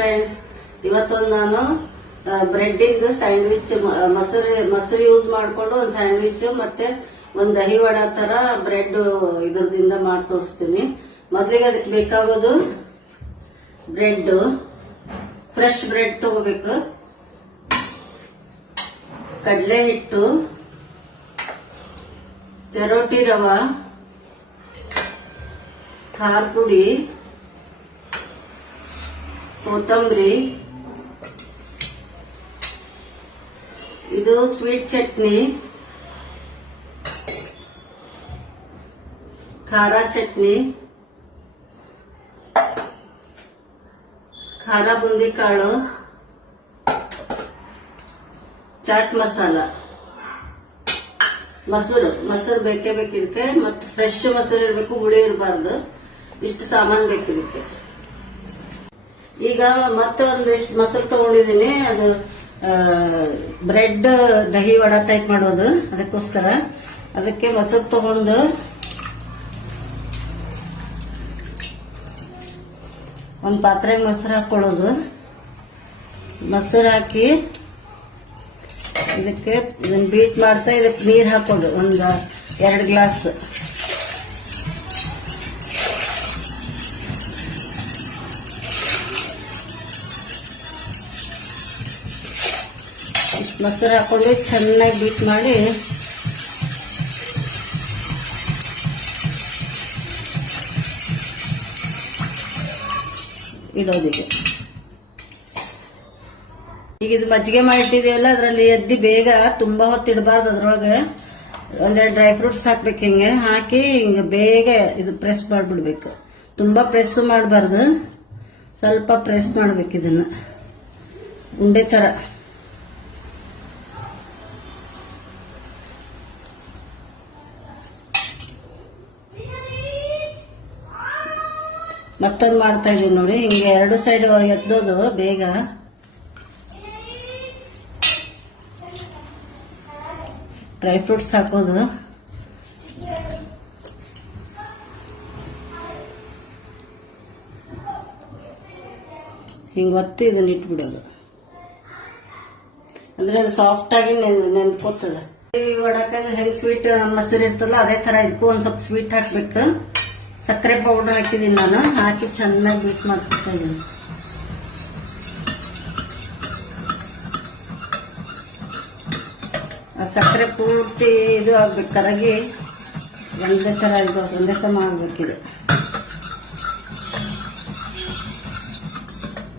Friends, ಇವತ್ತೊಂದು ನಾನು bread ಇಂದ ಸ್ಯಾಂಡ್ವಿಚ್ ಮೊಸರು ಯೂಸ್ ಮಾಡ್ಕೊಂಡು ಒಂದು ಸ್ಯಾಂಡ್ವಿಚ್ ಮತ್ತೆ ಒಂದು ದಹಿ ವಡಾ ತರ ಬ್ರೆಡ್ ಇದ್ರದಿಂದ ಮಾಡಿ ತೋರಿಸ್ತೀನಿ. ಮೊದಲಿಗೆ ಅದಕ್ಕೆ ಬೇಕಾಗೋದು ಬ್ರೆಡ್, ಫ್ರೆಶ್ ಬ್ರೆಡ್ ತಗೋಬೇಕು, ಕಡಲೆ ಹಿಟ್ಟು, ಚರೋಟಿ ರವಾ, ಖಾರ ಪುಡಿ, ಕೊತ್ತಂಬರಿ, ಇದು ಸ್ವೀಟ್ ಚಟ್ನಿ, ಖಾರ ಚಟ್ನಿ, ಖಾರ ಬುಂದಿ ಕಾಳು, ಚಾಟ್ ಮಸಾಲ, ಮೊಸರು ಬೇಕೇ ಬೇಕು ಇದಕ್ಕೆ. ಮತ್ತೆ ಫ್ರೆಶ್ ಮೊಸರು ಇರಬೇಕು, ಹುಳಿ ಇರಬಾರ್ದು. ಇಷ್ಟು ಸಾಮಾನು ಬೇಕು ಇದಕ್ಕೆ. ಈಗ ಮತ್ತೆ ಒಂದಿಷ್ಟು ಮೊಸರು ತಗೊಂಡಿದ್ದೀನಿ. ಅದು ಬ್ರೆಡ್ ದಹಿ ವಡಾ ಟೈಪ್ ಮಾಡೋದು, ಅದಕ್ಕೋಸ್ಕರ ಅದಕ್ಕೆ ಮೊಸರು ತಗೊಂಡು ಒಂದು ಪಾತ್ರೆಗೆ ಮೊಸರು ಹಾಕೊಳ್ಳೋದು. ಮೊಸರು ಹಾಕಿ ಇದಕ್ಕೆ ಇದನ್ನ ಬೀಟ್ ಮಾಡ್ತಾ ಇದಕ್ಕೆ ನೀರು ಹಾಕೋದು, ಒಂದು 2 ಗ್ಲಾಸ್. ಮೊಸರು ಹಾಕೊಂಡು ಚೆನ್ನಾಗಿ ಬೀಟ್ ಮಾಡಿ ಇಡೋದಿದೆ. ಈಗ ಇದು ಮಜ್ಜಿಗೆ ಮಾಡಿಟ್ಟಿದೆಯಲ್ಲ, ಅದರಲ್ಲಿ ಎದ್ದಿ ಬೇಗ ತುಂಬಾ ಹೊತ್ತು ಇಡಬಾರ್ದು. ಅದ್ರೊಳಗೆ ಒಂದೆರಡು ಡ್ರೈ ಫ್ರೂಟ್ಸ್ ಹಾಕ್ಬೇಕು. ಹಿಂಗೆ ಹಾಕಿ ಹಿಂಗೆ ಬೇಗ ಇದು ಪ್ರೆಸ್ ಮಾಡಿಬಿಡ್ಬೇಕು. ತುಂಬಾ ಪ್ರೆಸ್ ಮಾಡಬಾರ್ದು, ಸ್ವಲ್ಪ ಪ್ರೆಸ್ ಮಾಡ್ಬೇಕು ಇದನ್ನ ಉಂಡೆ ತರ. ಮತ್ತೊಂದು ಮಾಡ್ತಾ ಇದೀವಿ ನೋಡಿ, ಹಿಂಗೆ 2 ಸೈಡ್ ಎದ್ದೋದು ಬೇಗ. ಡ್ರೈ ಫ್ರೂಟ್ಸ್ ಹಾಕೋದು, ಹಿಂಗೆ ಒತ್ತಿ ಇದನ್ನ ಇಟ್ಬಿಡೋದು. ಅಂದ್ರೆ ಅದು ಸಾಫ್ಟ್ ಆಗಿ ನೆನ್ಕೋತದ. ಈ ವಡಕ ಹೆಂಗ್ ಸ್ವೀಟ್ ಮೊಸರು ಇರ್ತಲ್ಲ, ಅದೇ ತರ ಇದಕ್ಕೂ ಒಂದ್ ಸ್ವಲ್ಪ ಸ್ವೀಟ್ ಹಾಕ್ಬೇಕು. ಸಕ್ಕರೆ ಪೌಡರ್ ಹಾಕಿದೀನಿ ನಾನು, ಹಾಕಿ ಚೆನ್ನಾಗಿ ಬೀಟ್ ಮಾಡ್ಕೊತಾ ಇದ್ದೀನಿ. ಆ ಸಕ್ಕರೆ ಪೂರ್ತಿ ಇದು ಆಗ್ಬೇಕು, ಕರಗಿ ಒಂದೇ ತರ ಆಗ್ಬೇಕಿದೆ.